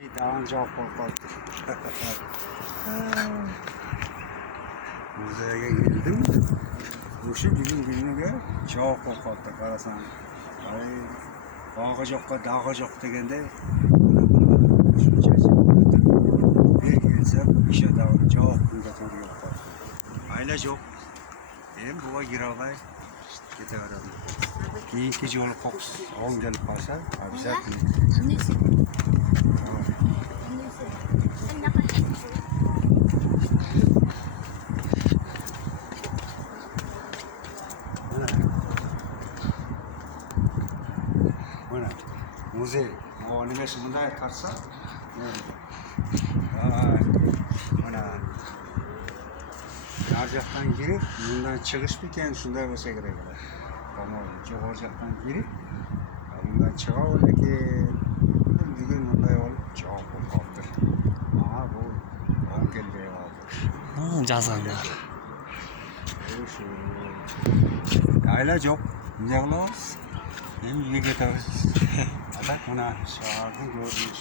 Daha çok korkuttu. Müzeye girdim. O'sha bugun kuniga çok korkuttu qarasam. Ay, dog'i joqqa dog'i joq deganda buni shunchasi o'tib bir kelsam o'sha dog'i joq bunga to'g'ri yo'q qoldi. Ayla jo'q. Men buga girolmay ketaveraman. Keyingi yo'li qo'qis o'ng kelib qolsa, обязательно. Mana muzey nima shunday qarsa, mana narjoqdan girib, bundan chiqish ekan shunday bo'lsa kerak. Tamam, jo'g'orjoqdan girib, bundan chiqa lekin bugun bunday olib javob qoldi. Aha bu o'n keldi hozir. Жазғандар. Shu ayla jo'q. Bunday qilamiz. Hem uyga ketamiz. Mana shoirni ko'rdik.